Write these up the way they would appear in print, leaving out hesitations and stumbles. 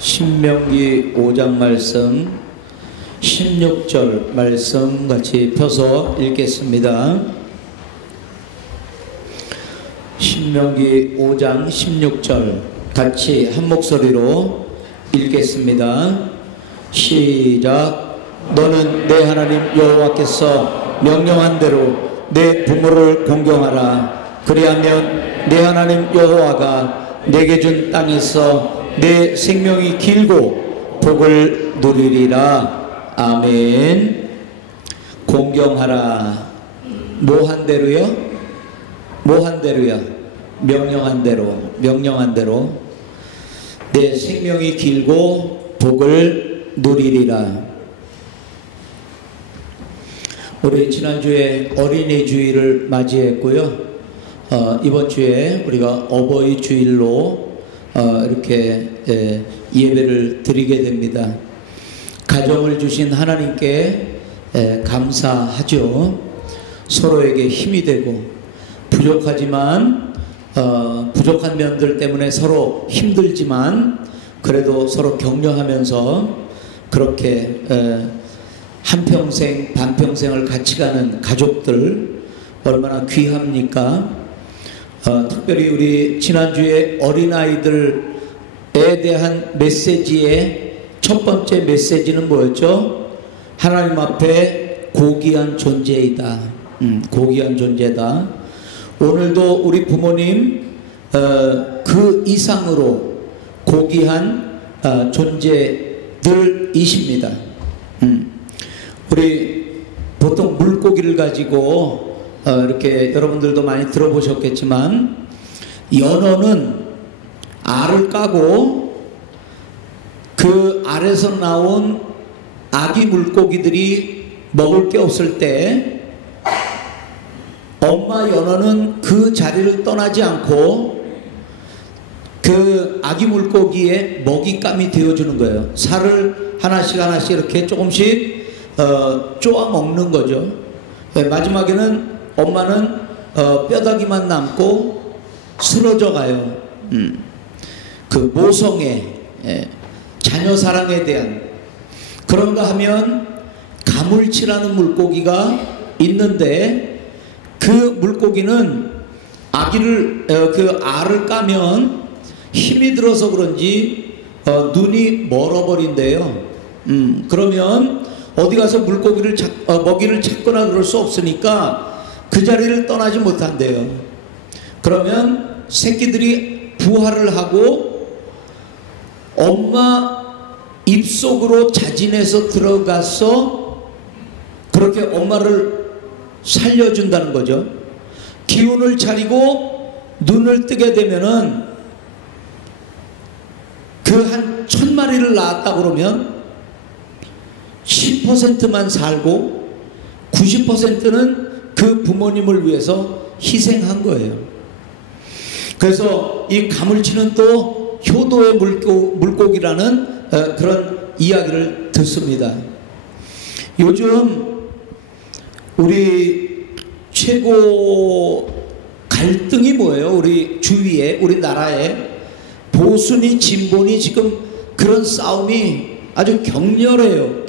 신명기 5장 말씀 16절 말씀 같이 펴서 읽겠습니다. 신명기 5장 16절 같이 한 목소리로 읽겠습니다. 시작. 너는 내 하나님 여호와께서 명령한 대로 내 부모를 공경하라. 그리하면 내 하나님 여호와가 내게 준 땅에서 내 생명이 길고 복을 누리리라. 아멘. 공경하라. 뭐 한 대로요? 뭐 한 대로요? 명령한 대로 내 생명이 길고 복을 누리리라. 우리 지난주에 어린이 주일을 맞이했고요. 이번 주에 우리가 어버이 주일로 이렇게 예배를 드리게 됩니다. 가정을 주신 하나님께 감사하죠. 서로에게 힘이 되고 부족하지만 부족한 면들 때문에 서로 힘들지만 그래도 서로 격려하면서 그렇게 한평생 반평생을 같이 가는 가족들 얼마나 귀합니까? 특별히 우리 지난주에 어린아이들에 대한 메시지의 첫 번째 메시지는 뭐였죠? 하나님 앞에 고귀한 존재이다. 고귀한 존재다. 오늘도 우리 부모님 그 이상으로 고귀한 존재들이십니다. 우리 보통 물고기를 가지고 이렇게 여러분들도 많이 들어보셨겠지만 연어는 알을 까고 그 알에서 나온 아기 물고기들이 먹을 게 없을 때 엄마 연어는 그 자리를 떠나지 않고 그 아기 물고기의 먹잇감이 되어주는 거예요. 살을 하나씩 이렇게 조금씩 쪼아 먹는 거죠. 마지막에는 엄마는 뼈다귀만 남고 쓰러져 가요. 그 모성애, 자녀 사랑에 대한. 그런가 하면 가물치라는 물고기가 있는데 그 물고기는 아기를 그 알을 까면 힘이 들어서 그런지 눈이 멀어버린대요. 그러면 어디 가서 물고기를 먹이를 찾거나 그럴 수 없으니까 그 자리를 떠나지 못한대요. 그러면 새끼들이 부화를 하고 엄마 입속으로 자진해서 들어가서 그렇게 엄마를 살려준다는 거죠. 기운을 차리고 눈을 뜨게 되면은 그 한 1000마리를 낳았다 그러면 10%만 살고 90%는 그 부모님을 위해서 희생한 거예요. 그래서 이 가물치는 또 효도의 물고기라는 그런 이야기를 듣습니다. 요즘 우리 최고 갈등이 뭐예요? 우리 주위에, 우리 나라에 보수니 진보니 지금 그런 싸움이 아주 격렬해요.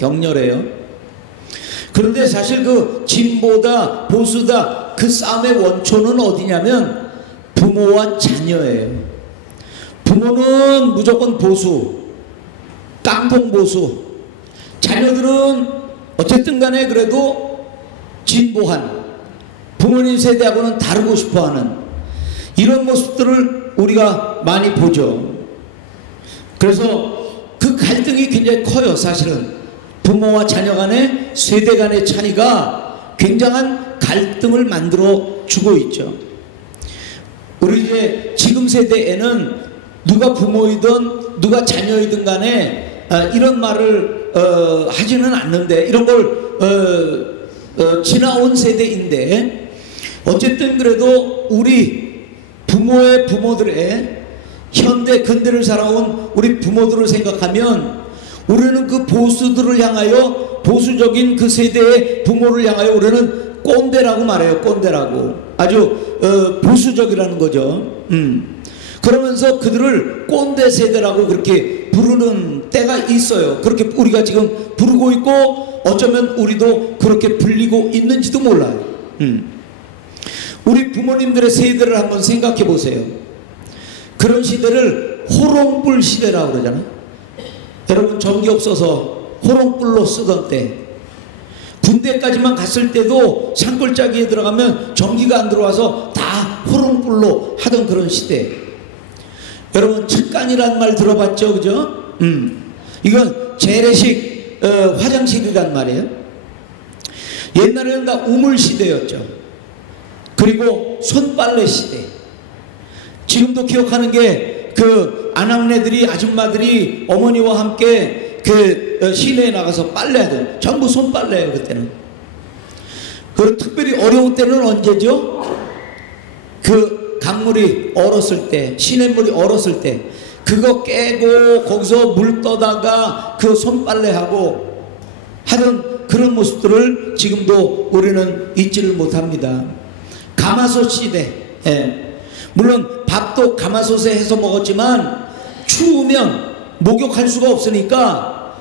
그런데 사실 그 진보다 보수다 그 싸움의 원초는 어디냐면 부모와 자녀예요. 부모는 무조건 보수, 깡통 보수. 자녀들은 어쨌든 간에 그래도 진보한, 부모님 세대하고는 다르고 싶어하는 이런 모습들을 우리가 많이 보죠. 그래서 그 갈등이 굉장히 커요. 사실은 부모와 자녀 간의 세대 간의 차이가 굉장한 갈등을 만들어 주고 있죠. 우리 이제 지금 세대에는 누가 부모이든 누가 자녀이든 간에 이런 말을 하지는 않는데 이런 걸 지나온 세대인데 어쨌든 그래도 우리 부모의 부모들의 현대 근대를 살아온 우리 부모들을 생각하면 우리는 그 보수들을 향하여 보수적인 그 세대의 부모를 향하여 우리는 꼰대라고 말해요. 꼰대라고. 아주 보수적이라는 거죠. 그러면서 그들을 꼰대 세대라고 그렇게 부르는 때가 있어요. 그렇게 우리가 지금 부르고 있고 어쩌면 우리도 그렇게 불리고 있는지도 몰라요. 우리 부모님들의 세대를 한번 생각해 보세요. 그런 시대를 호롱불 시대라고 그러잖아요. 여러분, 전기 없어서 호롱불로 쓰던 때, 군대까지만 갔을 때도 산골짜기에 들어가면 전기가 안 들어와서 다 호롱불로 하던 그런 시대. 여러분, 측간이란 말 들어봤죠? 그죠? 이건 재래식 화장실이란 말이에요. 옛날에는 다 우물 시대였죠. 그리고 손빨래 시대. 지금도 기억하는 게 그 아낙네들이, 아줌마들이 어머니와 함께 그 시내에 나가서 빨래하던, 전부 손빨래예요 그때는. 그리고 특별히 어려운 때는 언제죠? 그 강물이 얼었을 때, 시냇물이 얼었을 때, 그거 깨고 거기서 물 떠다가 그 손빨래하고 하던 그런 모습들을 지금도 우리는 잊지를 못합니다. 가마솥 시대. 예. 물론 밥도 가마솥에 해서 먹었지만 추우면 목욕할 수가 없으니까,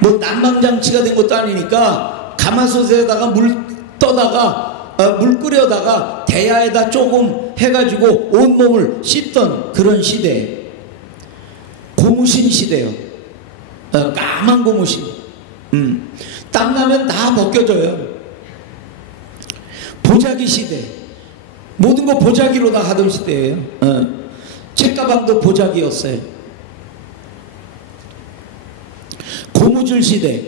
뭐 난방장치가 된 것도 아니니까 가마솥에다가 물 떠다가 물 끓여다가 대야에다 조금 해가지고 온몸을 씻던 그런 시대. 고무신 시대요. 까만 고무신. 땀나면 다 벗겨져요. 보자기 시대. 모든 거 보자기로 다 하던 시대예요. 책가방도 보자기였어요. 고무줄 시대.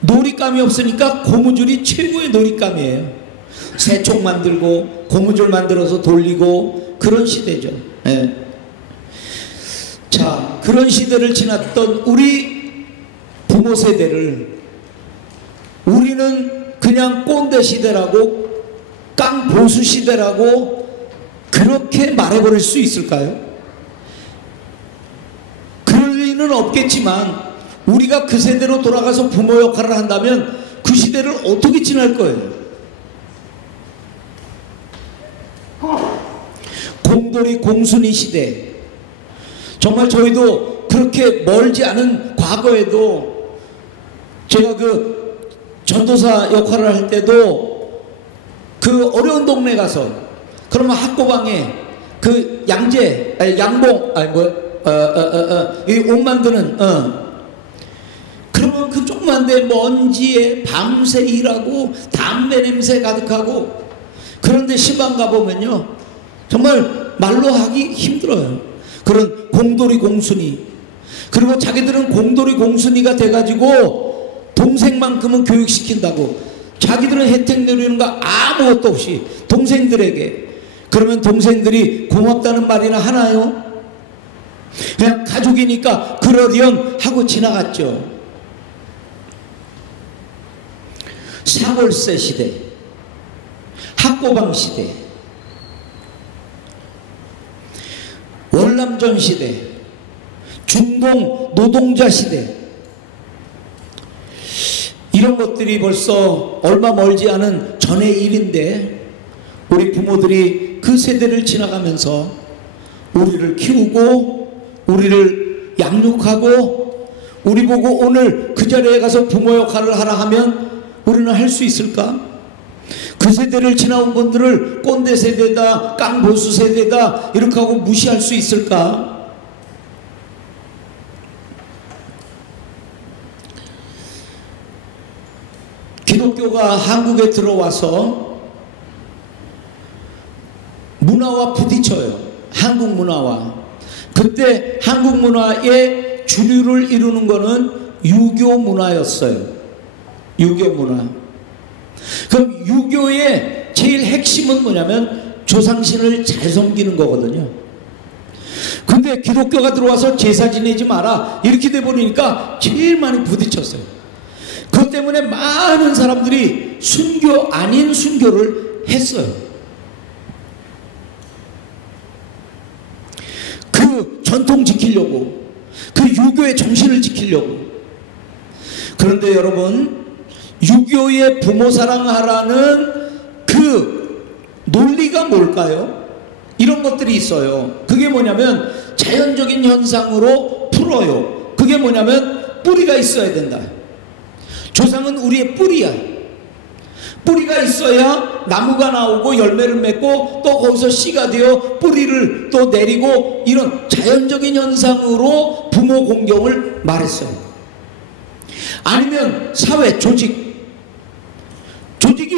놀잇감이 없으니까 고무줄이 최고의 놀잇감이에요. 새총 만들고 고무줄 만들어서 돌리고 그런 시대죠. 예. 자, 그런 시대를 지났던 우리 부모 세대를 우리는 그냥 꼰대 시대라고, 깡보수 시대라고 그렇게 말해버릴 수 있을까요? 그럴 리는 없겠지만 우리가 그 세대로 돌아가서 부모 역할을 한다면 그 시대를 어떻게 지날 거예요? 공돌이 공순이 시대. 정말 저희도 그렇게 멀지 않은 과거에도, 제가 그 전도사 역할을 할 때도 그 어려운 동네 가서, 그러면 학고방에 그 양재, 양봉, 이 옷 만드는, 그러면 그 조그만 데 먼지에 밤새 일하고 담배 냄새 가득하고, 그런데 시방 가보면요 정말 말로 하기 힘들어요. 그런 공돌이 공순이. 그리고 자기들은 공돌이 공순이가 돼가지고 동생만큼은 교육시킨다고, 자기들은 혜택 누리는 거 아무것도 없이 동생들에게. 그러면 동생들이 고맙다는 말이나 하나요? 그냥 가족이니까 그러렴 하고 지나갔죠. 사골세 시대, 학고방 시대, 월남전 시대, 중동 노동자 시대, 이런 것들이 벌써 얼마 멀지 않은 전의 일인데, 우리 부모들이 그 세대를 지나가면서 우리를 키우고 우리를 양육하고 우리 보고 오늘 그 자리에 가서 부모 역할을 하라 하면 우리는 할 수 있을까? 그 세대를 지나온 분들을 꼰대 세대다, 깡보수 세대다 이렇게 하고 무시할 수 있을까? 기독교가 한국에 들어와서 문화와 부딪혀요. 한국 문화와. 그때 한국 문화의 주류를 이루는 것은 유교 문화였어요. 유교 문화. 그럼 유교의 제일 핵심은 뭐냐면 조상신을 잘 섬기는 거거든요. 근데 기독교가 들어와서 제사 지내지 마라 이렇게 돼버리니까 제일 많이 부딪혔어요. 그것 때문에 많은 사람들이 순교 아닌 순교를 했어요. 그 전통 지키려고, 그 유교의 정신을 지키려고. 그런데 여러분, 유교의 부모 사랑하라는 그 논리가 뭘까요? 이런 것들이 있어요. 그게 뭐냐면 자연적인 현상으로 풀어요. 그게 뭐냐면 뿌리가 있어야 된다. 조상은 우리의 뿌리야. 뿌리가 있어야 나무가 나오고 열매를 맺고 또 거기서 씨가 되어 뿌리를 또 내리고, 이런 자연적인 현상으로 부모 공경을 말했어요. 아니면 사회, 조직이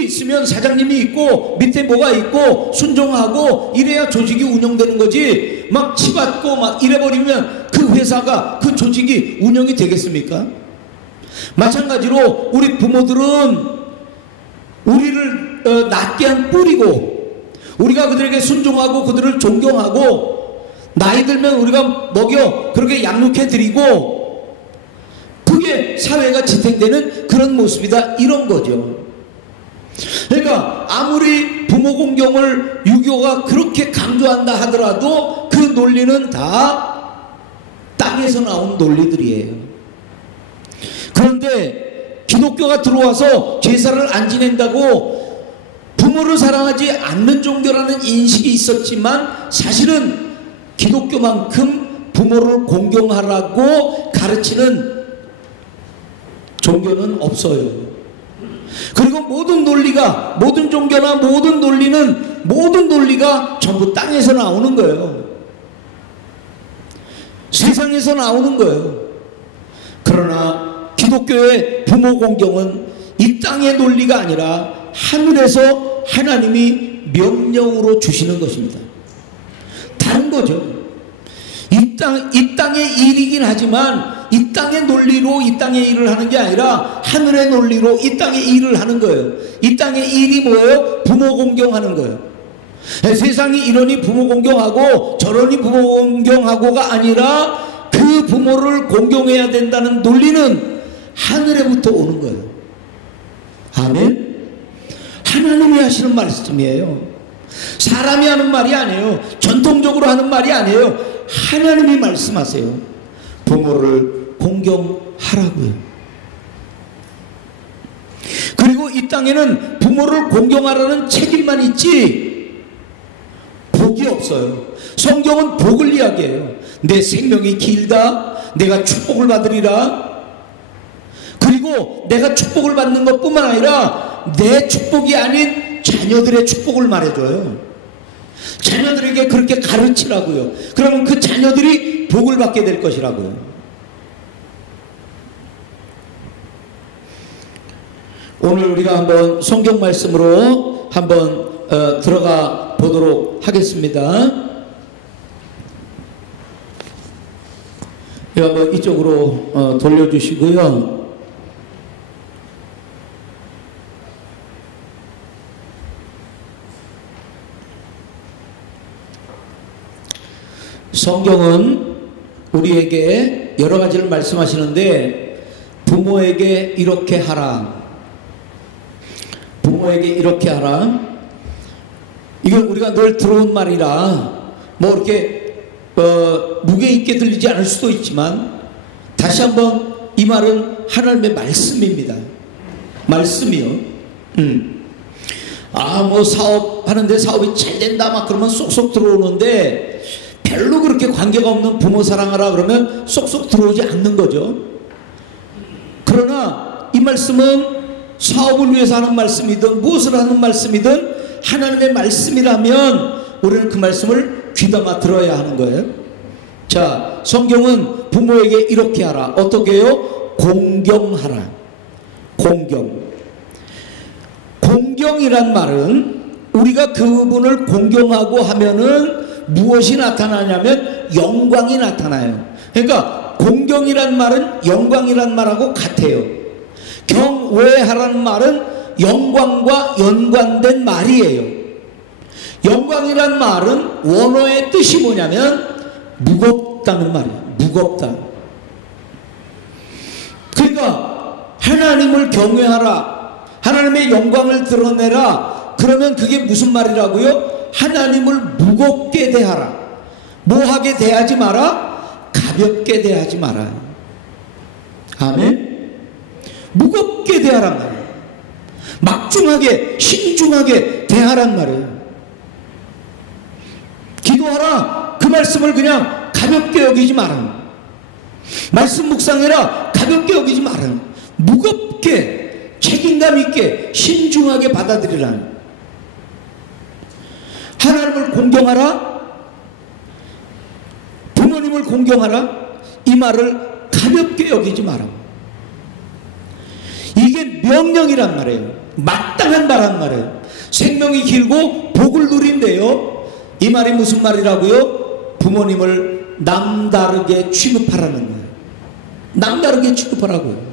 있으면 사장님이 있고 밑에 뭐가 있고 순종하고 이래야 조직이 운영되는 거지, 막 치받고 막 이래버리면 그 회사가, 그 조직이 운영이 되겠습니까? 마찬가지로 우리 부모들은 우리를 낳게 한 뿌리고, 우리가 그들에게 순종하고 그들을 존경하고 나이 들면 우리가 먹여 그렇게 양육해 드리고, 그게 사회가 지탱되는 그런 모습이다, 이런 거죠. 그러니까 아무리 부모 공경을 유교가 그렇게 강조한다 하더라도 그 논리는 다 땅에서 나온 논리들이에요. 그런데 기독교가 들어와서 제사를 안 지낸다고 부모를 사랑하지 않는 종교라는 인식이 있었지만, 사실은 기독교만큼 부모를 공경하라고 가르치는 종교는 없어요. 그리고 모든 논리가, 모든 종교나 모든 논리는, 모든 논리가 전부 땅에서 나오는 거예요. 세상에서 나오는 거예요. 그러나 기독교의 부모 공경은 이 땅의 논리가 아니라 하늘에서 하나님이 명령으로 주시는 것입니다. 다른 거죠. 이 땅의 일이긴 하지만 이 땅의 논리로 이 땅의 일을 하는 게 아니라 하늘의 논리로 이 땅의 일을 하는 거예요. 이 땅의 일이 뭐예요? 부모 공경하는 거예요. 세상이 이러니 부모 공경하고 저러니 부모 공경하고가 아니라 그 부모를 공경해야 된다는 논리는 하늘에부터 오는 거예요. 아멘? 하나님이 하시는 말씀이에요. 사람이 하는 말이 아니에요. 전통적으로 하는 말이 아니에요. 하나님이 말씀하세요. 부모를 공경하라고요. 그리고 이 땅에는 부모를 공경하라는 책임만 있지 복이 없어요. 성경은 복을 이야기해요. 내 생명이 길다, 내가 축복을 받으리라. 그리고 내가 축복을 받는 것뿐만 아니라 내 축복이 아닌 자녀들의 축복을 말해줘요. 자녀들에게 그렇게 가르치라고요. 그러면 그 자녀들이 복을 받게 될 것이라고요. 오늘 우리가 한번 성경 말씀으로 한번 들어가 보도록 하겠습니다. 한번 이쪽으로 돌려주시고요. 성경은 우리에게 여러 가지를 말씀하시는데, 부모에게 이렇게 하라, 부모에게 이렇게 하라, 이건 우리가 늘 들어온 말이라 뭐 이렇게 무게 있게 들리지 않을 수도 있지만, 다시 한번 이 말은 하나님의 말씀입니다. 말씀이요. 뭐 사업하는데 사업이 잘 된다 막 그러면 쏙쏙 들어오는데, 별로 그렇게 관계가 없는 부모 사랑하라 그러면 쏙쏙 들어오지 않는 거죠. 그러나 이 말씀은 사업을 위해서 하는 말씀이든 무엇을 하는 말씀이든 하나님의 말씀이라면 우리는 그 말씀을 귀담아 들어야 하는 거예요. 자, 성경은 부모에게 이렇게 하라. 어떻게 해요? 공경하라. 공경이란 말은 우리가 그분을 공경하고 하면은 무엇이 나타나냐면 영광이 나타나요. 그러니까 공경이란 말은 영광이란 말하고 같아요. 경외하라는 말은 영광과 연관된 말이에요. 영광이란 말은 원어의 뜻이 뭐냐면 무겁다는 말이에요. 무겁다. 그러니까 하나님을 경외하라, 하나님의 영광을 드러내라, 그러면 그게 무슨 말이라고요? 하나님을 무겁게 대하라. 뭐하게 대하지 마라? 가볍게 대하지 마라. 아멘? 무겁게 대하란 말이에요. 막중하게 신중하게 대하란 말이에요. 기도하라, 그 말씀을 그냥 가볍게 여기지 마라. 말씀 묵상해라. 가볍게 여기지 말아요. 무겁게 책임감 있게 신중하게 받아들이라는. 하나님을 공경하라, 부모님을 공경하라, 이 말을 가볍게 여기지 마라. 이게 명령이란 말이에요. 마땅한 말한 말이에요. 생명이 길고 복을 누린대요. 이 말이 무슨 말이라고요? 부모님을 남다르게 취급하라는 거예요. 남다르게 취급하라고요.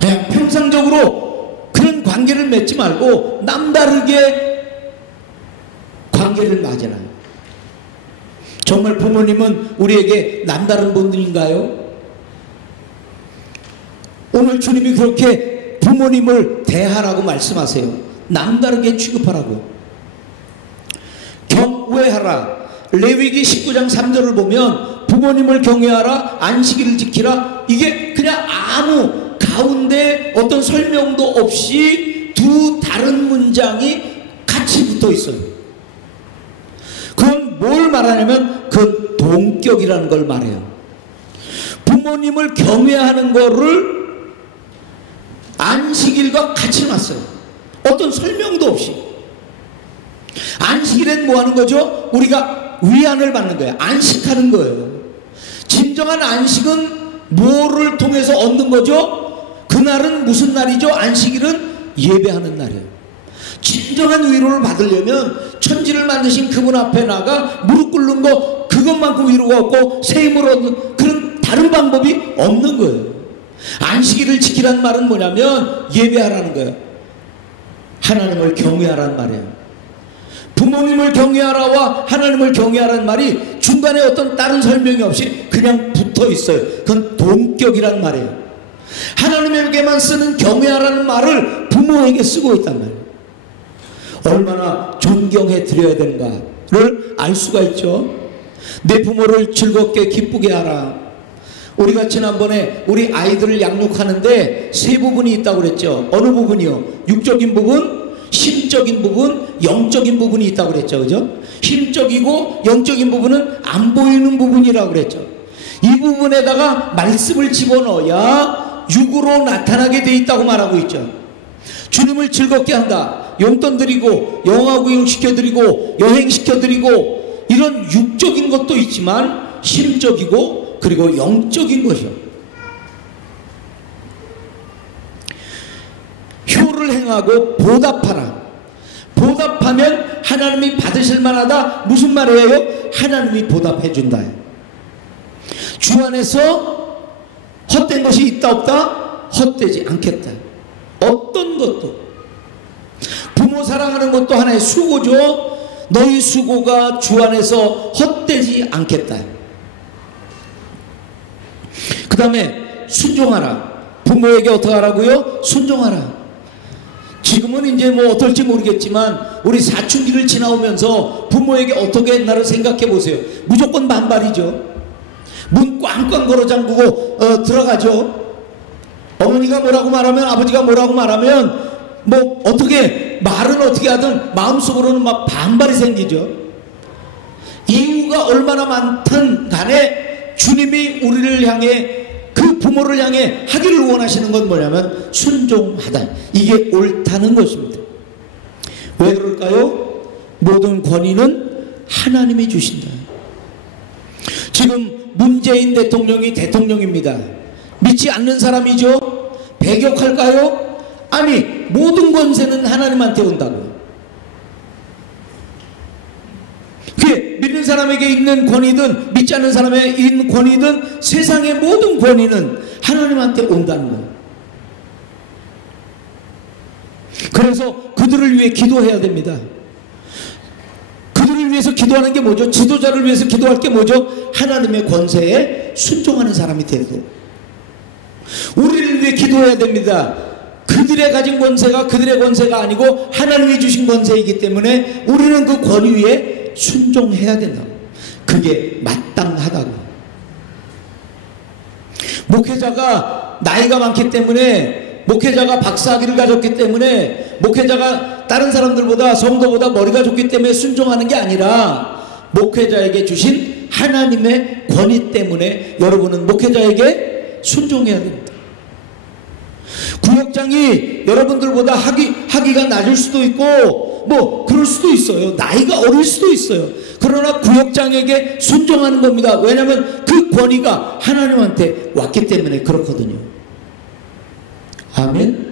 그냥 평상적으로 그런 관계를 맺지 말고 남다르게 관계를 맺으라. 정말 부모님은 우리에게 남다른 분들인가요? 오늘 주님이 그렇게 부모님을 대하라고 말씀하세요. 남다르게 취급하라고. 경외하라. 레위기 19장 3절을 보면 부모님을 경외하라, 안식일을 지키라, 이게 그냥 아무 가운데 어떤 설명도 없이 두 다른 문장이 같이 붙어 있어요. 그건 뭘 말하냐면 그건 동격이라는 걸 말해요. 부모님을 경외하는 거를 안식일과 같이 놨어요. 어떤 설명도 없이. 안식일엔 뭐 하는 거죠? 우리가 위안을 받는 거예요. 안식하는 거예요. 진정한 안식은 뭐를 통해서 얻는 거죠? 그날은 무슨 날이죠? 안식일은 예배하는 날이에요. 진정한 위로를 받으려면 천지를 만드신 그분 앞에 나가 무릎 꿇는 거, 그것만큼 위로가 없고 새 힘을 얻는 그런 다른 방법이 없는 거예요. 안식일을 지키라는 말은 뭐냐면 예배하라는 거예요. 하나님을 경외하라는 말이에요. 부모님을 경외하라와 하나님을 경외하라는 말이 중간에 어떤 다른 설명이 없이 그냥 붙어 있어요. 그건 동격이란 말이에요. 하나님에게만 쓰는 경외하라는 말을 부모에게 쓰고 있단 말이에요. 얼마나 존경해 드려야 되는가를 알 수가 있죠. 내 부모를 즐겁게 기쁘게 하라. 우리가 지난번에 우리 아이들을 양육하는데 세 부분이 있다고 그랬죠. 어느 부분이요? 육적인 부분, 심적인 부분, 영적인 부분이 있다고 그랬죠. 그죠? 심적이고 영적인 부분은 안 보이는 부분이라고 그랬죠. 이 부분에다가 말씀을 집어넣어야 육으로 나타나게 돼 있다고 말하고 있죠. 주님을 즐겁게 한다. 용돈 드리고 영화 구경 시켜드리고 여행 시켜드리고 이런 육적인 것도 있지만 심적이고 그리고 영적인 것이요. 효를 행하고 보답하라. 보답하면 하나님이 받으실 만하다. 무슨 말이에요? 하나님이 보답해 준다. 주 안에서 헛된 것이 있다 없다? 헛되지 않겠다. 어떤 것도. 부모 사랑하는 것도 하나의 수고죠. 너희 수고가 주 안에서 헛되지 않겠다. 그 다음에 순종하라. 부모에게 어떻게 하라고요? 순종하라. 지금은 이제 뭐 어떨지 모르겠지만 우리 사춘기를 지나오면서 부모에게 어떻게 했나를 생각해 보세요. 무조건 반발이죠. 문 꽝꽝 걸어 잠그고 들어가죠. 어머니가 뭐라고 말하면 아버지가 뭐라고 말하면 뭐 어떻게 말은 어떻게 하든 마음속으로는 막 반발이 생기죠. 이유가 얼마나 많든 간에 주님이 우리를 향해 그 부모를 향해 하기를 원하시는 건 뭐냐면 순종하다. 이게 옳다는 것입니다. 왜 그럴까요? 모든 권위는 하나님이 주신다. 지금 문재인 대통령이 대통령입니다. 믿지 않는 사람이죠. 배격할까요? 아니, 모든 권세는 하나님한테 온다고. 그게 믿는 사람에게 있는 권위든 믿지 않는 사람에게 있는 권위든 세상의 모든 권위는 하나님한테 온다는 거예요. 그래서 그들을 위해 기도해야 됩니다. 그들을 위해서 기도하는 게 뭐죠? 지도자를 위해서 기도할 게 뭐죠? 하나님의 권세에 순종하는 사람이 되고, 우리를 위해 기도해야 됩니다. 그들의 가진 권세가 그들의 권세가 아니고 하나님이 주신 권세이기 때문에 우리는 그 권위에 순종해야 된다고. 그게 마땅하다고. 목회자가 나이가 많기 때문에, 목회자가 박사학위를 가졌기 때문에, 목회자가 다른 사람들보다 성도보다 머리가 좋기 때문에 순종하는 게 아니라 목회자에게 주신 하나님의 권위 때문에 여러분은 목회자에게 순종해야 됩니다. 구역장이 여러분들보다 학위가 낮을 수도 있고 뭐 그럴 수도 있어요. 나이가 어릴 수도 있어요. 그러나 구역장에게 순종하는 겁니다. 왜냐하면 그 권위가 하나님한테 왔기 때문에 그렇거든요. 아멘.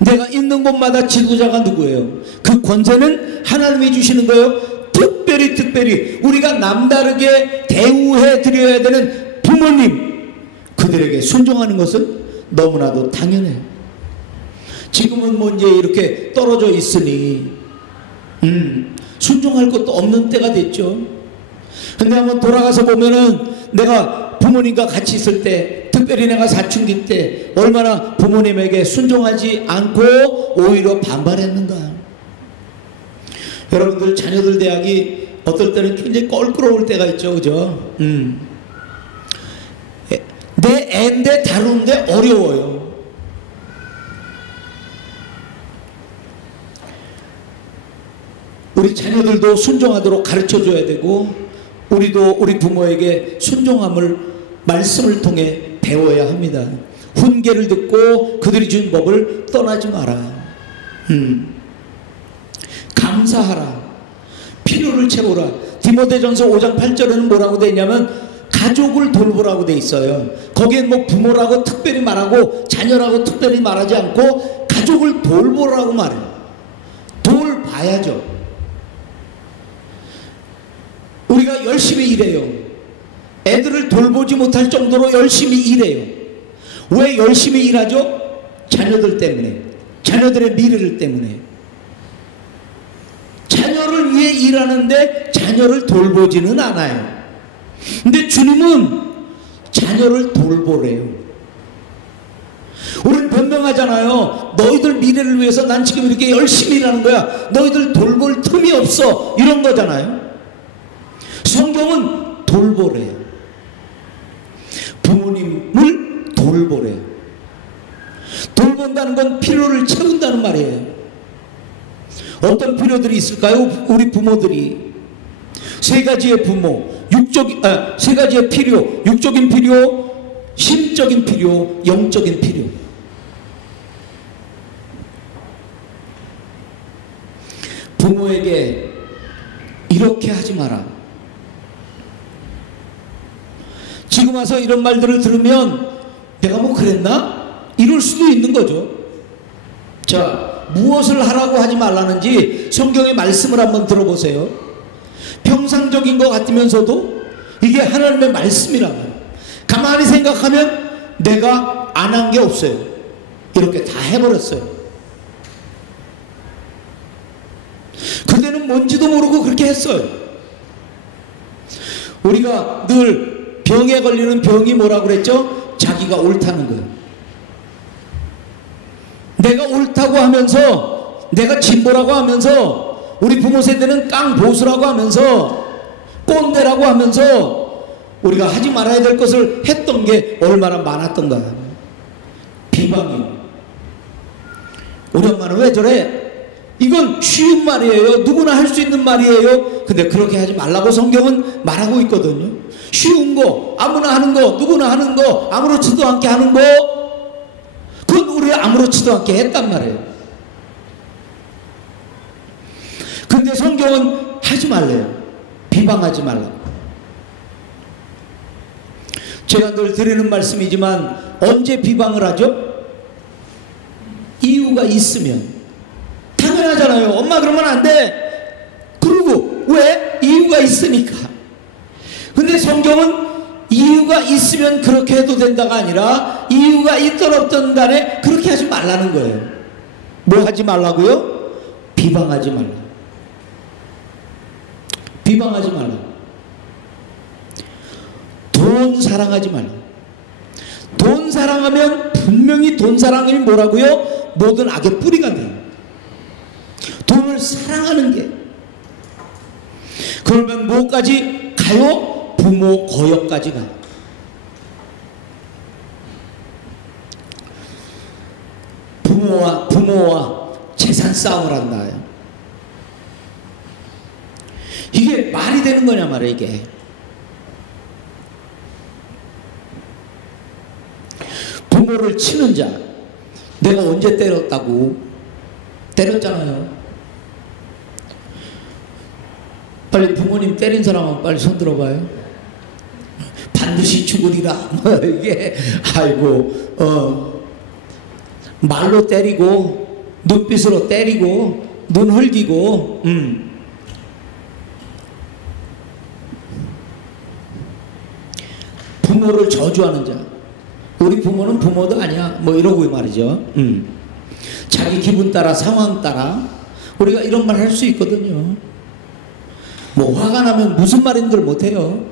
내가 있는 곳마다 지도자가 누구예요? 그 권세는 하나님이 주시는 거예요. 특별히 우리가 남다르게 대우해 드려야 되는 부모님, 그들에게 순종하는 것은 너무나도 당연해요. 지금은 뭐 이제 이렇게 떨어져 있으니 순종할 것도 없는 때가 됐죠. 근데 한번 돌아가서 보면은 내가 부모님과 같이 있을 때, 특별히 내가 사춘기 때 얼마나 부모님에게 순종하지 않고 오히려 반발했는가. 여러분들 자녀들 대학이 어떨 때는 굉장히 껄끄러울 때가 있죠, 그죠? 내 애인데 다루는데 어려워요. 우리 자녀들도 순종하도록 가르쳐줘야 되고, 우리도 우리 부모에게 순종함을 말씀을 통해 배워야 합니다. 훈계를 듣고 그들이 준 법을 떠나지 마라. 감사하라. 필요를 채우라. 디모데전서 5장 8절에는 뭐라고 되어 있냐면 가족을 돌보라고 되어 있어요. 거기엔 뭐 부모라고 특별히 말하고 자녀라고 특별히 말하지 않고 가족을 돌보라고 말해요. 돌봐야죠. 우리가 열심히 일해요. 애들을 돌보지 못할 정도로 열심히 일해요. 왜 열심히 일하죠? 자녀들 때문에, 자녀들의 미래를 때문에. 자녀를 위해 일하는데 자녀를 돌보지는 않아요. 근데 주님은 자녀를 돌보래요. 우리는 변명하잖아요. 너희들 미래를 위해서 난 지금 이렇게 열심히 일하는 거야. 너희들 돌볼 틈이 없어. 이런 거잖아요. 성경은 돌보래요. 부모님을 돌보래요. 돌본다는 건 필요를 채운다는 말이에요. 어떤 필요들이 있을까요? 우리 부모들이 세 가지의 부모, 세 가지의 필요, 육적인 필요, 심적인 필요, 영적인 필요. 부모에게 이렇게 하지 마라. 지금 와서 이런 말들을 들으면 내가 뭐 그랬나? 이럴 수도 있는 거죠. 자, 무엇을 하라고 하지 말라는지 성경의 말씀을 한번 들어보세요. 평상적인 것 같으면서도 이게 하나님의 말씀이라고요. 가만히 생각하면 내가 안 한 게 없어요. 이렇게 다 해버렸어요. 그때는 뭔지도 모르고 그렇게 했어요. 우리가 늘 병에 걸리는 병이 뭐라고 그랬죠? 자기가 옳다는 거예요. 내가 옳다고 하면서, 내가 진보라고 하면서, 우리 부모 세대는 깡보수라고 하면서, 꼰대라고 하면서 우리가 하지 말아야 될 것을 했던 게 얼마나 많았던가. 비방이요. 우리 엄마는 왜 저래? 이건 쉬운 말이에요. 누구나 할 수 있는 말이에요. 근데 그렇게 하지 말라고 성경은 말하고 있거든요. 쉬운 거, 아무나 하는 거, 누구나 하는 거, 아무렇지도 않게 하는 거, 그건 우리 아무렇지도 않게 했단 말이에요. 근데 성경은 하지 말래요. 비방하지 말라고. 제가 늘 드리는 말씀이지만 언제 비방을 하죠? 이유가 있으면. 당연하잖아요. 엄마 그러면 안 돼. 그러고 왜? 이유가 있으니까. 근데 성경은 이유가 있으면 그렇게 해도 된다가 아니라 이유가 있든 없든 간에 그렇게 하지 말라는 거예요. 뭐 하지 말라고요? 비방하지 말라. 비방하지 말라. 돈 사랑하지 말라. 돈 사랑하면 분명히 돈 사랑이 뭐라고요? 모든 악의 뿌리가 돼요. 돈을 사랑하는 게. 그러면 뭐까지 가요? 부모 거역까지 가요. 부모와 재산 싸움을 한다. 이게 말이 되는 거냐 말이야 이게. 부모를 치는 자, 내가 언제 때렸다고? 때렸잖아요. 빨리 부모님 때린 사람은 빨리 손 들어봐요. 반드시 죽으리라. 이게 아이고 말로 때리고 눈빛으로 때리고 눈 흘기고 부모를 저주하는 자, 우리 부모는 부모도 아니야 뭐 이러고 말이죠. 자기 기분 따라 상황 따라 우리가 이런 말 할 수 있거든요. 뭐 화가 나면 무슨 말인들 못해요.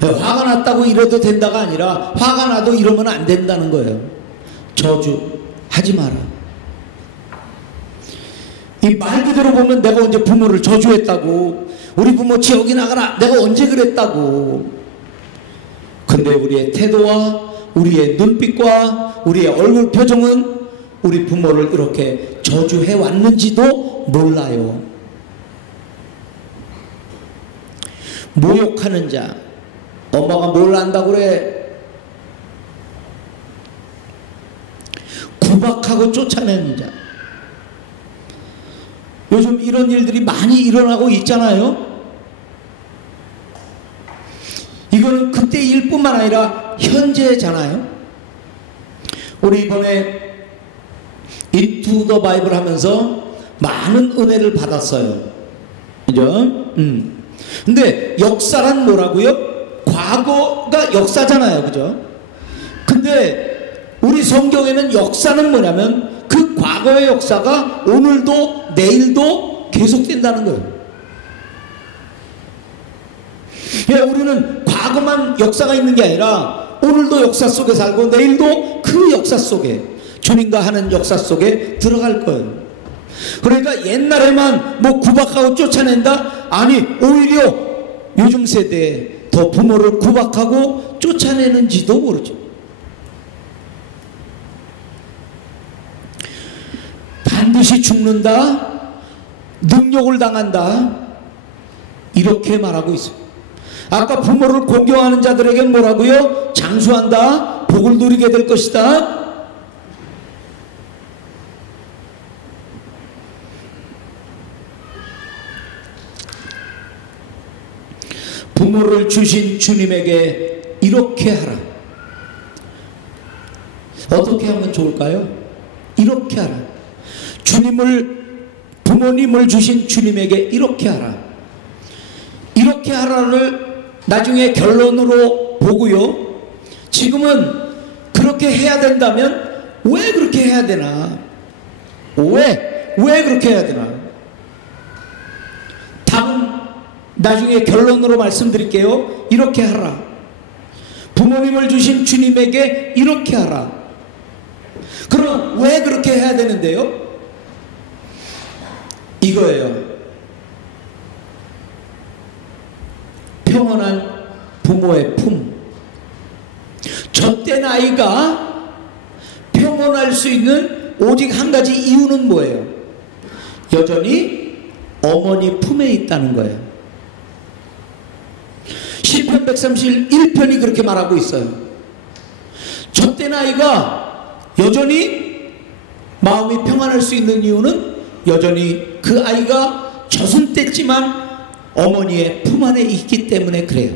화가 났다고 이래도 된다가 아니라 화가 나도 이러면 안 된다는 거예요. 저주하지 마라. 이 말 그대로 보면 내가 언제 부모를 저주했다고, 우리 부모 지옥이 나가라 내가 언제 그랬다고. 근데 우리의 태도와 우리의 눈빛과 우리의 얼굴 표정은 우리 부모를 이렇게 저주해 왔는지도 몰라요. 모욕하는 자, 엄마가 뭘 안다고 그래? 구박하고 쫓아내는 자. 요즘 이런 일들이 많이 일어나고 있잖아요. 이거는 그때 일뿐만 아니라 현재잖아요. 우리 이번에 인투 더 바이블 하면서 많은 은혜를 받았어요. 그죠? 근데 역사란 뭐라고요? 과거가 역사잖아요. 그죠? 근데 우리 성경에는 역사는 뭐냐면 그 과거의 역사가 오늘도 내일도 계속된다는 거예요. 그러니까 우리는 과거만 역사가 있는 게 아니라 오늘도 역사 속에 살고 내일도 그 역사 속에 주님과 하는 역사 속에 들어갈 거예요. 그러니까 옛날에만 뭐 구박하고 쫓아낸다? 아니 오히려 요즘 세대에 더 부모를 구박하고 쫓아내는지도 모르죠. 반드시 죽는다, 능욕을 당한다, 이렇게 말하고 있어요. 아까 부모를 공경하는 자들에게 뭐라고요? 장수한다, 복을 누리게 될 것이다. 부모를 주신 주님에게 이렇게 하라. 어떻게 하면 좋을까요? 이렇게 하라. 부모님을 주신 주님에게 이렇게 하라. 이렇게 하라를 나중에 결론으로 보고요. 지금은 그렇게 해야 된다면 왜 그렇게 해야 되나? 왜 그렇게 해야 되나? 답은 나중에 결론으로 말씀드릴게요. 이렇게 하라. 부모님을 주신 주님에게 이렇게 하라. 그럼 왜 그렇게 해야 되는데요? 이거예요. 평온한 부모의 품. 젖된 아이가 평온할 수 있는 오직 한 가지 이유는 뭐예요? 여전히 어머니 품에 있다는 거예요. 시편 131편이 그렇게 말하고 있어요. 젖된 아이가 여전히 마음이 평안할 수 있는 이유는 여전히 그 아이가 젖은 뗐지만 어머니의 품 안에 있기 때문에 그래요.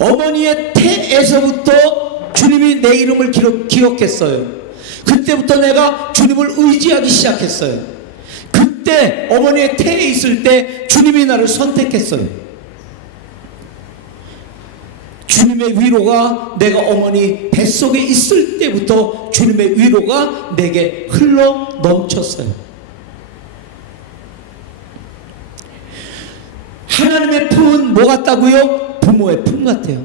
어머니의 태에서부터 주님이 내 이름을 기억했어요. 그때부터 내가 주님을 의지하기 시작했어요. 그때 어머니의 태에 있을 때 주님이 나를 선택했어요. 주님의 위로가 내가 어머니 뱃속에 있을 때부터 주님의 위로가 내게 흘러 넘쳤어요. 하나님의 품은 뭐 같다고요? 부모의 품 같아요.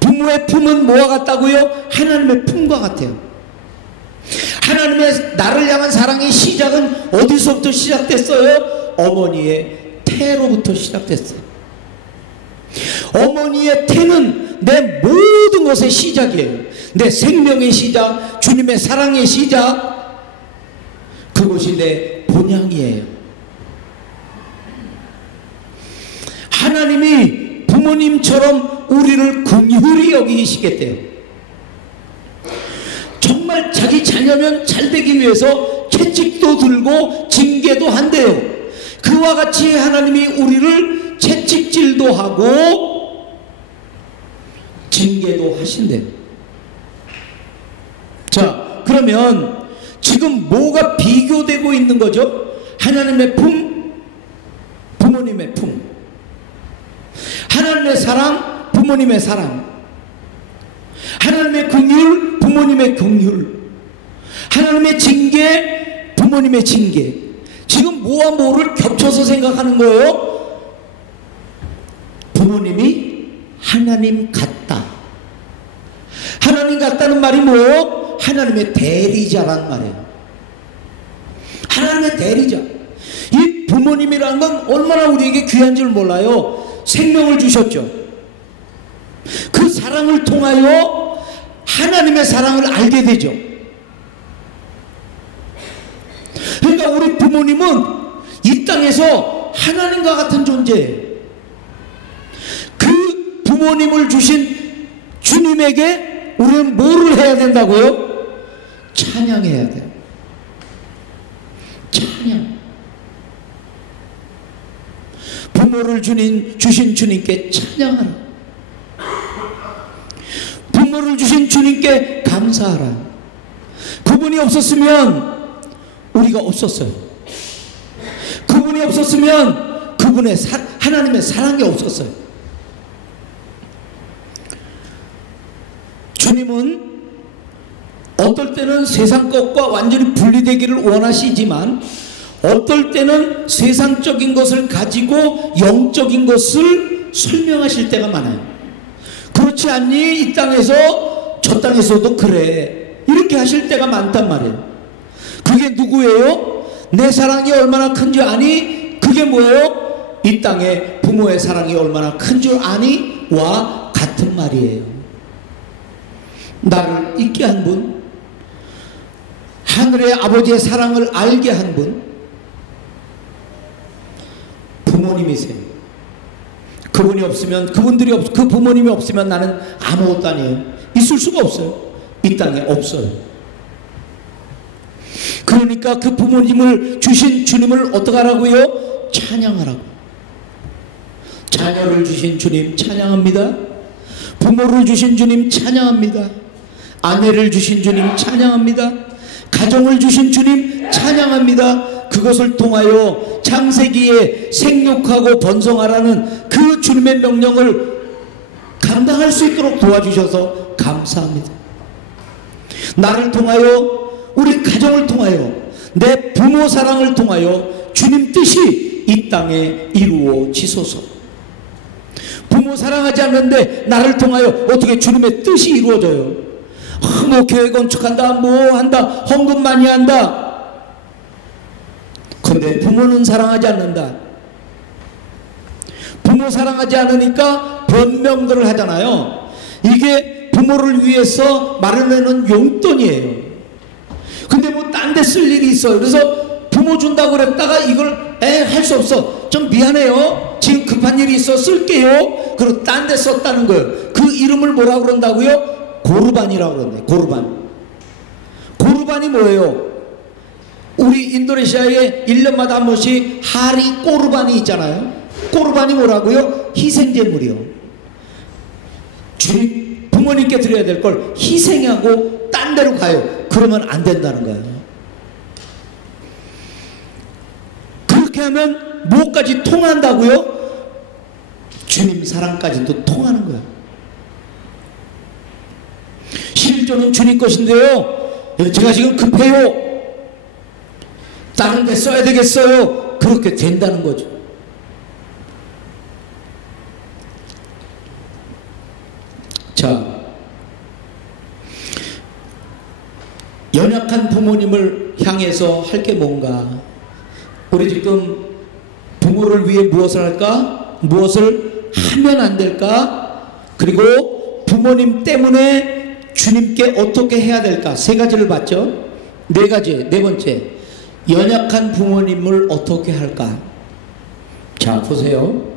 부모의 품은 뭐와 같다고요? 하나님의 품과 같아요. 하나님의 나를 향한 사랑의 시작은 어디서부터 시작됐어요? 어머니의 태로부터 시작됐어요. 어머니의 태는 내 모든 것의 시작이에요. 내 생명의 시작, 주님의 사랑의 시작, 그것이 내 본향이에요. 하나님이 부모님처럼 우리를 긍휼히 여기시겠대요. 정말 자기 자녀면 잘 되기 위해서 채찍도 들고 징계도 한대요. 그와 같이 하나님이 우리를 채찍질도 하고 징계도 하신대요. 자, 그러면 지금 뭐가 비교되고 있는 거죠? 하나님의 품, 부모님의 품. 하나님의 사랑, 부모님의 사랑. 하나님의 긍휼, 부모님의 긍휼. 하나님의 징계, 부모님의 징계. 지금 뭐와 뭐를 겹쳐서 생각하는 거예요? 부모님이 하나님 같다. 하나님 같다는 말이 뭐예요? 하나님의 대리자란 말이에요. 하나님의 대리자. 이 부모님이라는 건 얼마나 우리에게 귀한 줄 몰라요. 생명을 주셨죠. 그 사랑을 통하여 하나님의 사랑을 알게 되죠. 그러니까 우리 부모님은 이 땅에서 하나님과 같은 존재예요. 그 부모님을 주신 주님에게 우리는 뭐를 해야 된다고요? 찬양해야 돼요. 찬양. 부모를 주신 주님께 찬양하라. 부모를 주신 주님께 감사하라. 그분이 없었으면 우리가 없었어요. 그분이 없었으면 그분의 하나님의 사랑이 없었어요. 주님은 어떨 때는 세상 것과 완전히 분리되기를 원하시지만 어떨 때는 세상적인 것을 가지고 영적인 것을 설명하실 때가 많아요. 그렇지 않니? 이 땅에서 저 땅에서도 그래. 이렇게 하실 때가 많단 말이에요. 그게 누구예요? 내 사랑이 얼마나 큰 줄 아니? 그게 뭐예요? 이 땅에 부모의 사랑이 얼마나 큰 줄 아니? 와 같은 말이에요. 나를 있게 한 분, 하늘의 아버지의 사랑을 알게 한 분, 부모님이세요. 그분이 없으면, 그 부모님이 없으면 나는 아무것도 아니에요. 있을 수가 없어요. 이 땅에 없어요. 그러니까 그 부모님을 주신 주님을 어떻게 하라고요? 찬양하라고. 자녀를 주신 주님 찬양합니다. 부모를 주신 주님 찬양합니다. 아내를 주신 주님 찬양합니다. 가정을 주신 주님 찬양합니다. 그것을 통하여 창세기에 생육하고 번성하라는 그 주님의 명령을 감당할 수 있도록 도와주셔서 감사합니다. 나를 통하여, 우리 가정을 통하여, 내 부모 사랑을 통하여 주님 뜻이 이 땅에 이루어지소서. 부모 사랑하지 않는데 나를 통하여 어떻게 주님의 뜻이 이루어져요? 뭐 교회 건축한다, 뭐 한다, 헌금 많이 한다. 근데 부모는 사랑하지 않는다. 부모 사랑하지 않으니까 변명들을 하잖아요. 이게 부모를 위해서 마련해놓은 용돈이에요. 근데 뭐 딴 데 쓸 일이 있어요. 그래서 부모 준다고 그랬다가 이걸 할 수 없어. 좀 미안해요. 지금 급한 일이 있어 쓸게요. 그리고 딴 데 썼다는 거예요. 그 이름을 뭐라고 그런다고요? 고르반이라고 그러네. 고르반. 고르반이 뭐예요? 우리 인도네시아에 1년마다 한 번씩 하리 꼬르반이 있잖아요. 꼬르반이 뭐라고요? 희생제물이요. 주님, 부모님께 드려야 될 걸 희생하고 딴 데로 가요. 그러면 안 된다는 거예요. 그렇게 하면 뭐까지 통한다고요? 주님 사랑까지도 통하는 거예요. 11조는 주님 것인데요, 제가 지금 급해요. 다른 데 써야 되겠어요. 그렇게 된다는 거죠. 자, 연약한 부모님을 향해서 할 게 뭔가? 우리 지금 부모를 위해 무엇을 할까? 무엇을 하면 안 될까? 그리고 부모님 때문에 주님께 어떻게 해야 될까? 세 가지를 봤죠? 네 가지. 네 번째, 연약한 부모님을 어떻게 할까? 자, 보세요.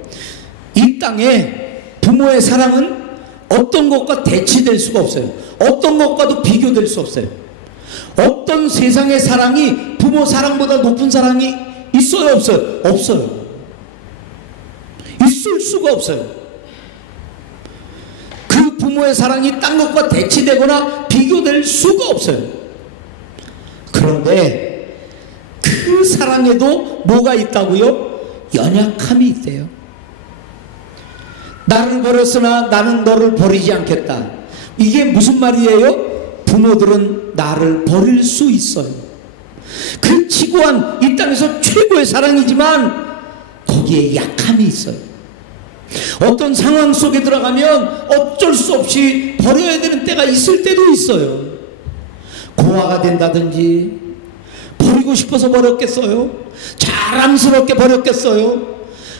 이 땅에 부모의 사랑은 어떤 것과 대치될 수가 없어요. 어떤 것과도 비교될 수 없어요. 어떤 세상의 사랑이 부모 사랑보다 높은 사랑이 있어요, 없어요? 없어요. 있을 수가 없어요. 그 부모의 사랑이 딴 것과 대치되거나 비교될 수가 없어요. 그런데 그 사랑에도 뭐가 있다고요? 연약함이 있대요. 나를 버렸으나 나는 너를 버리지 않겠다. 이게 무슨 말이에요? 부모들은 나를 버릴 수 있어요. 그 지구한 이 땅에서 최고의 사랑이지만 거기에 약함이 있어요. 어떤 상황 속에 들어가면 어쩔 수 없이 버려야 되는 때가 있을 때도 있어요. 고아가 된다든지 버리고 싶어서 버렸겠어요? 자랑스럽게 버렸겠어요?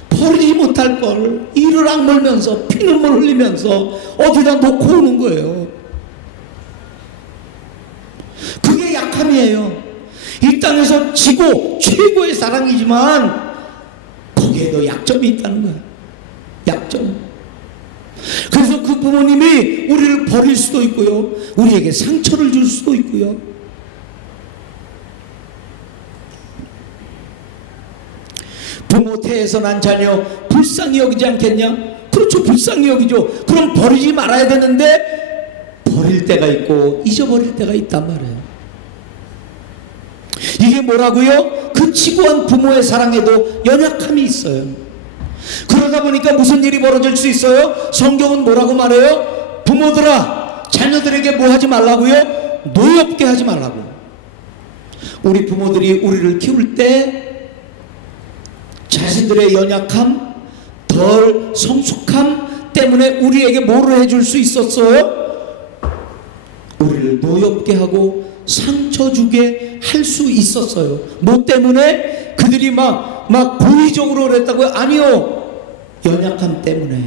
버리지 못할 걸 이를 악물면서 피눈물 흘리면서 어디다 놓고 오는 거예요. 그게 약함이에요. 이 땅에서 지고 최고의 사랑이지만 거기에도 약점이 있다는 거예요. 약점. 그래서 그 부모님이 우리를 버릴 수도 있고요, 우리에게 상처를 줄 수도 있고요. 부모 태에서 난 자녀 불쌍히 여기지 않겠냐? 그렇죠, 불쌍히 여기죠. 그럼 버리지 말아야 되는데 버릴 때가 있고 잊어버릴 때가 있단 말이에요. 이게 뭐라고요? 그 지고한 부모의 사랑에도 연약함이 있어요. 그러다 보니까 무슨 일이 벌어질 수 있어요? 성경은 뭐라고 말해요? 부모들아, 자녀들에게 뭐 하지 말라고요? 노엽게 하지 말라고. 우리 부모들이 우리를 키울 때 자신들의 연약함, 덜 성숙함 때문에 우리에게 뭐를 해줄 수 있었어요? 우리를 노엽게 하고 상처 주게 할 수 있었어요. 뭐 때문에? 그들이 막 고의적으로 그랬다고요? 아니요, 연약함 때문에.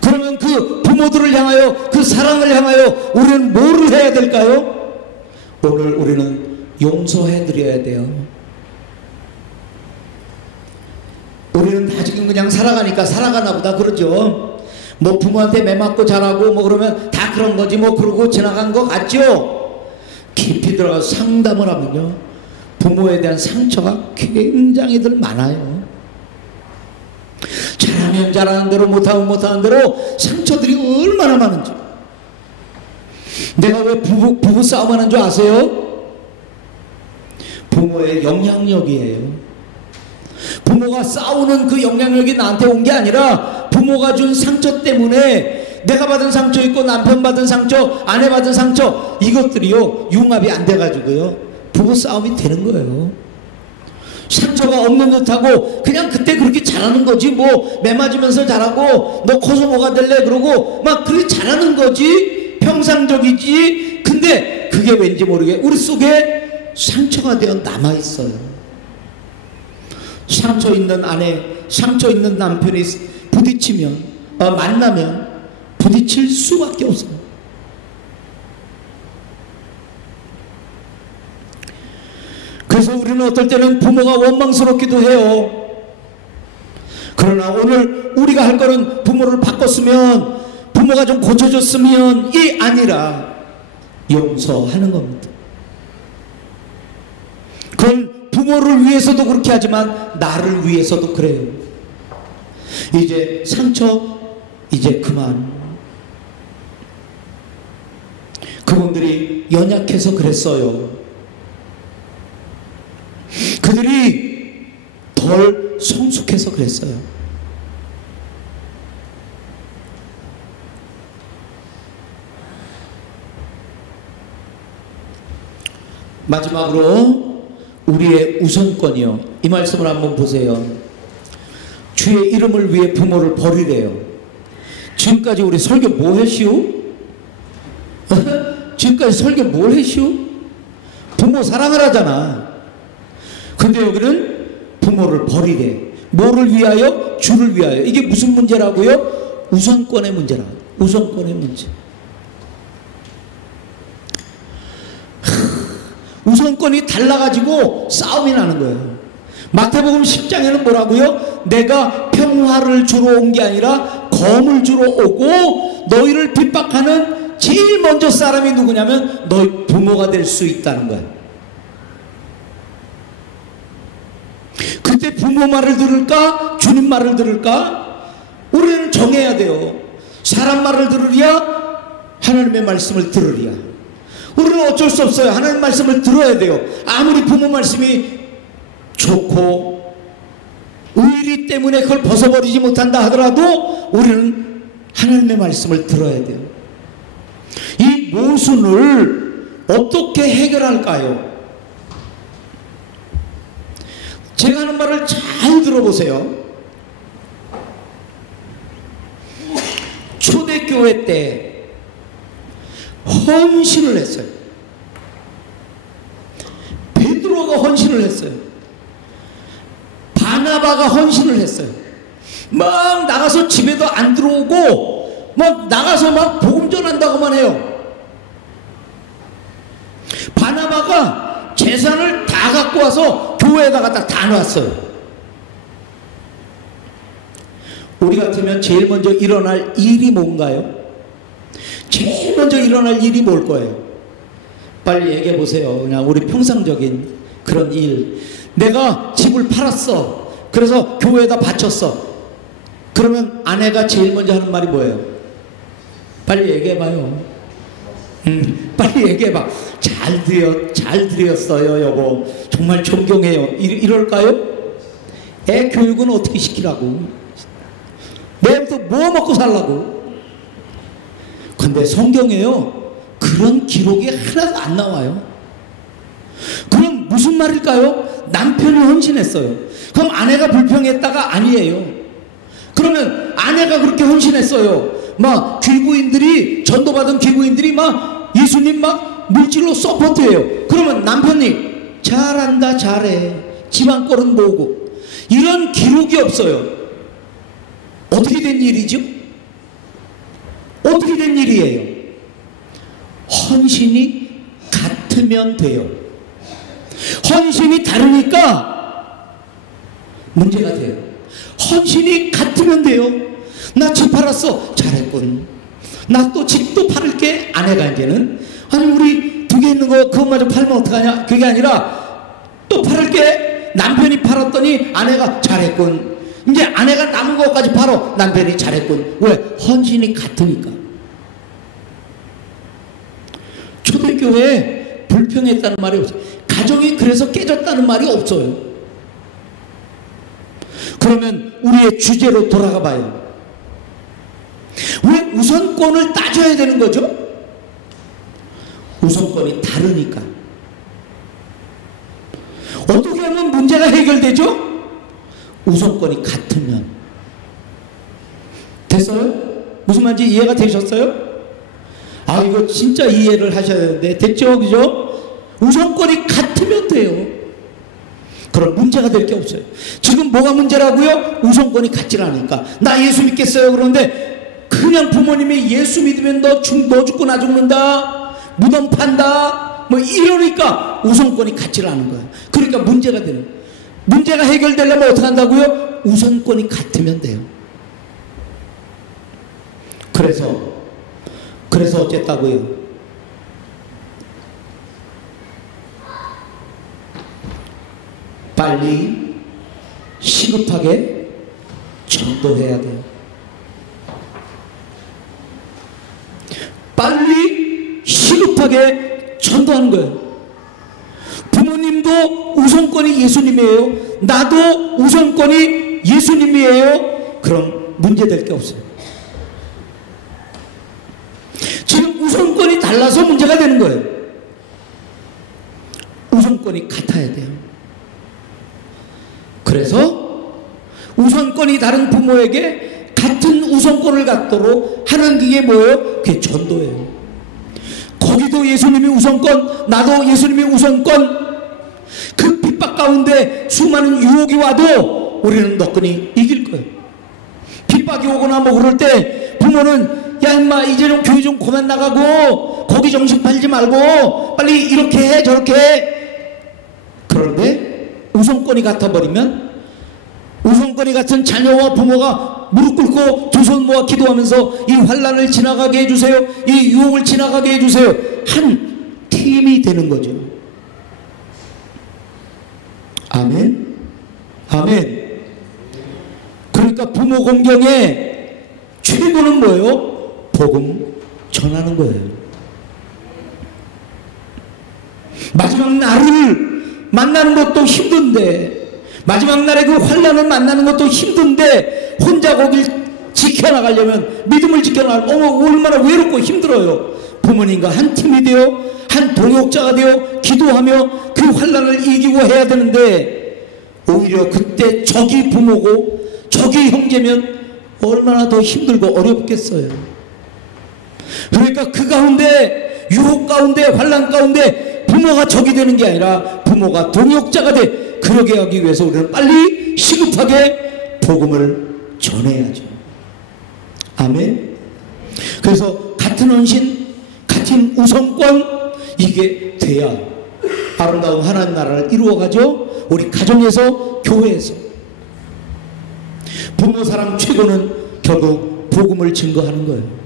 그러면 그 부모들을 향하여, 그 사랑을 향하여 우리는 뭐를 해야 될까요? 오늘 우리는 용서해 드려야 돼요. 우리는 다 지금 그냥 살아가니까 살아가나 보다 그러죠. 뭐 부모한테 매 맞고 자라고 뭐 그러면 다 그런 거지 뭐 그러고 지나간 거 같죠. 깊이 들어가서 상담을 하면요, 부모에 대한 상처가 굉장히들 많아요. 잘하면 잘하는 대로, 못하면 못하는 대로 상처들이 얼마나 많은지. 내가 왜 부부 싸움하는 줄 아세요? 부모의 영향력이에요. 부모가 싸우는 그 영향력이 나한테 온 게 아니라 부모가 준 상처 때문에 내가 받은 상처 있고 남편 받은 상처, 아내 받은 상처, 이것들이요 융합이 안 돼가지고요 부부 싸움이 되는 거예요. 상처가 없는 듯하고 그냥 그때 그렇게 잘하는 거지, 뭐 매맞으면서 잘하고 너 커서 뭐가 될래 그러고 막 그렇게 잘하는 거지, 평상적이지. 근데 그게 왠지 모르게 우리 속에 상처가 되어 남아있어요. 상처 있는 아내, 상처 있는 남편이 부딪히면, 만나면 부딪힐 수밖에 없어요. 그래서 우리는 어떨 때는 부모가 원망스럽기도 해요. 그러나 오늘 우리가 할 거는 부모를 바꿨으면, 부모가 좀 고쳐줬으면이 아니라 용서하는 겁니다. 그건 부모를 위해서도 그렇게 하지만 나를 위해서도 그래요. 이제 상처 이제 그만. 그분들이 연약해서 그랬어요. 그들이 덜 성숙해서 그랬어요. 마지막으로 우리의 우선권이요, 이 말씀을 한번 보세요. 주의 이름을 위해 부모를 버리래요. 지금까지 우리 설교 뭐 했시오? 지금까지 설교 뭘 했시오? 부모 사랑을 하잖아. 근데 여기는 부모를 버리래. 뭐를 위하여? 주를 위하여. 이게 무슨 문제라고요? 우선권의 문제라. 우선권의 문제. 우선권이 달라가지고 싸움이 나는 거예요. 마태복음 10장에는 뭐라고요? 내가 평화를 주러 온 게 아니라 검을 주러 오고 너희를 핍박하는 제일 먼저 사람이 누구냐면 너희 부모가 될 수 있다는 거야. 그때 부모 말을 들을까? 주님 말을 들을까? 우리는 정해야 돼요. 사람 말을 들으랴? 하나님의 말씀을 들으랴? 우리는 어쩔 수 없어요. 하나님 말씀을 들어야 돼요. 아무리 부모 말씀이 좋고 의리 때문에 그걸 벗어버리지 못한다 하더라도 우리는 하나님의 말씀을 들어야 돼요. 이 모순을 어떻게 해결할까요? 제가 하는 말을 잘 들어보세요. 초대교회 때 헌신을 했어요. 베드로가 헌신을 했어요. 바나바가 헌신을 했어요. 막 나가서 집에도 안 들어오고 막 나가서 막 복음 전한다고만 해요. 바나바가 재산을 다 갖고 와서 교회에다가 다 놨어요. 우리 같으면 제일 먼저 일어날 일이 뭔가요? 제일 먼저 일어날 일이 뭘 거예요? 빨리 얘기해 보세요. 그냥 우리 평상적인 그런 일. 내가 집을 팔았어. 그래서 교회에다 바쳤어. 그러면 아내가 제일 먼저 하는 말이 뭐예요? 빨리 얘기해 봐요. 빨리 얘기해 봐. 잘 드렸어요, 여보. 정말 존경해요. 이럴까요? 애 교육은 어떻게 시키라고? 내일부터 뭐 먹고 살라고? 근데 성경에요, 그런 기록이 하나도 안 나와요. 그럼 무슨 말일까요? 남편이 헌신했어요. 그럼 아내가 불평했다가 아니에요. 그러면 아내가 그렇게 헌신했어요. 막 귀부인들이, 전도받은 귀부인들이 막 예수님 막 물질로 서포트해요. 그러면 남편이 잘한다, 잘해, 집안 꼴은 뭐고, 이런 기록이 없어요. 어떻게 된 일이죠? 어떻게 된 일이에요? 헌신이 같으면 돼요. 헌신이 다르니까 문제가 돼요. 헌신이 같으면 돼요. 나 집 팔았어. 잘했군. 나 또 집도 팔을게. 아내가 이제는, 아니 우리 두 개 있는 거 그것마저 팔면 어떡하냐? 그게 아니라 또 팔을게. 남편이 팔았더니 아내가 잘했군. 이제 아내가 남은 것까지 팔어. 남편이 잘했군. 왜? 헌신이 같으니까. 초대교회에 불평했다는 말이 없어요. 가정이 그래서 깨졌다는 말이 없어요. 그러면 우리의 주제로 돌아가 봐요. 왜 우선권을 따져야 되는 거죠? 우선권이 다르니까. 어떻게 하면 문제가 해결되죠? 우선권이 같으면. 됐어요? 무슨 말인지 이해가 되셨어요? 아, 이거 진짜 이해를 하셔야 되는데. 됐죠? 그죠? 우선권이 같으면 돼요. 그럼 문제가 될 게 없어요. 지금 뭐가 문제라고요? 우선권이 같지 않으니까. 나 예수 믿겠어요. 그런데 그냥 부모님이 예수 믿으면 너 죽고 나 죽는다, 무덤 판다, 뭐 이러니까 우선권이 같지 않은 거예요. 그러니까 문제가 되는 거예요. 문제가 해결되려면 어떻게 한다고요? 우선권이 같으면 돼요. 그래서 어쨌다고요? 빨리 시급하게 전도해야 돼요. 빨리 시급하게 전도하는 거예요. 부모님도 우선권이 예수님이에요. 나도 우선권이 예수님이에요. 그럼 문제될 게 없어요. 지금 우선권이 달라서 문제가 되는 거예요. 우선권이 같아야 돼요. 그래서 우선권이 다른 부모에게 같은 우선권을 갖도록 하는 게 뭐예요? 그게 전도예요. 거기도 예수님이 우선권, 나도 예수님이 우선권. 그 핍박 가운데 수많은 유혹이 와도 우리는 너끈히 이길 거예요. 핍박이 오거나 뭐 그럴 때 부모는 야 임마 이제 좀 교회 좀 그만 나가고 거기 정신 팔지 말고 빨리 이렇게 해 저렇게 해. 그런데 우선권이 같아버리면 우선권이 같은 자녀와 부모가 무릎 꿇고 두 손 모아 기도하면서 이 환난을 지나가게 해주세요, 이 유혹을 지나가게 해주세요, 한 팀이 되는 거죠. 아멘. 아멘. 그러니까 부모 공경의 최고는 뭐예요? 복음 전하는 거예요. 마지막 날을 만나는 것도 힘든데, 마지막 날에 그 환난을 만나는 것도 힘든데 혼자 거길 지켜나가려면, 믿음을 지켜나가려면 얼마나 외롭고 힘들어요. 부모님과 한 팀이 되어 한 동역자가 되어 기도하며 그 환난을 이기고 해야 되는데, 오히려 그때 적이 부모고 적이 형제면 얼마나 더 힘들고 어렵겠어요. 그러니까 그 가운데, 유혹 가운데, 환난 가운데 부모가 적이 되는 게 아니라 부모가 동역자가 돼, 그러게 하기 위해서 우리는 빨리 시급하게 복음을 전해야죠. 아멘. 그래서 같은 헌신, 같은 우선권, 이게 돼야 아름다운 하나님 나라를 이루어가죠. 우리 가정에서, 교회에서. 부모 사랑 최고는 결국 복음을 증거하는 거예요.